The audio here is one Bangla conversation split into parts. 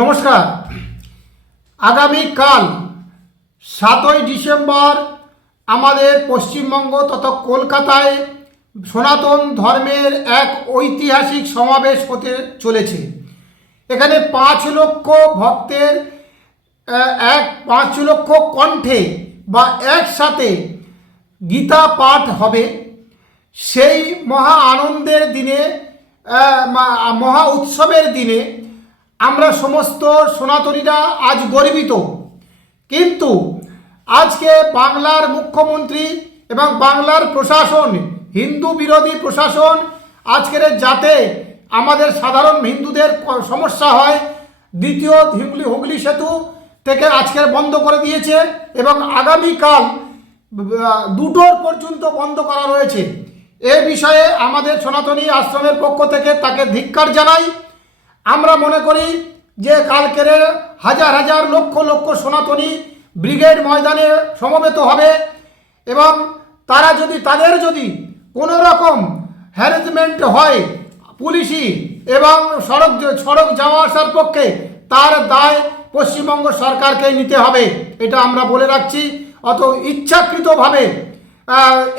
নমস্কার। আগামীকাল সাতই ডিসেম্বর আমাদের পশ্চিমবঙ্গ তথা কলকাতায় সনাতন ধর্মের এক ঐতিহাসিক সমাবেশ হতে চলেছে। এখানে পাঁচ লক্ষ ভক্তের এক, পাঁচ লক্ষ কণ্ঠে বা একসাথে গীতা পাঠ হবে। সেই মহা আনন্দের দিনে মহা উৎসবের দিনে আমরা সমস্ত সনাতনীরা আজ গর্বিত। কিন্তু আজকে বাংলার মুখ্যমন্ত্রী এবং বাংলার প্রশাসন, হিন্দু বিরোধী প্রশাসন, আজকের যাতে আমাদের সাধারণ হিন্দুদের সমস্যা হয়, দ্বিতীয় হুগলি হুগলি সেতু থেকে আজকের বন্ধ করে দিয়েছে এবং আগামীকাল দুটোর পর্যন্ত বন্ধ করা রয়েছে। এ বিষয়ে আমাদের সনাতনী আশ্রমের পক্ষ থেকে তাকে ধিক্কার জানাই। আমরা মনে করি যে কালকের হাজার হাজার লক্ষ লক্ষ সনাতনী ব্রিগেড ময়দানে সমবেত হবে এবং তারা যদি, তাদের যদি কোনো রকম হ্যারেসমেন্ট হয় পুলিশি এবং সড়ক সড়ক যাওয়া আসার পক্ষে, তার দায় পশ্চিমবঙ্গ সরকারকে নিতে হবে, এটা আমরা বলে রাখছি। অত ইচ্ছাকৃতভাবে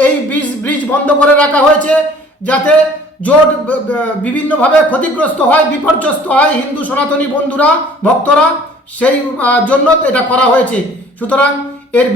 এই ব্রিজ ব্রিজ বন্ধ করে রাখা হয়েছে যাতে জোট বিভিন্নভাবে ক্ষতিগ্রস্ত হয়, বিপর্যস্ত হয় হিন্দু সনাতনী বন্ধুরা, ভক্তরা, সেই জন্য এটা করা হয়েছে। সুতরাং এর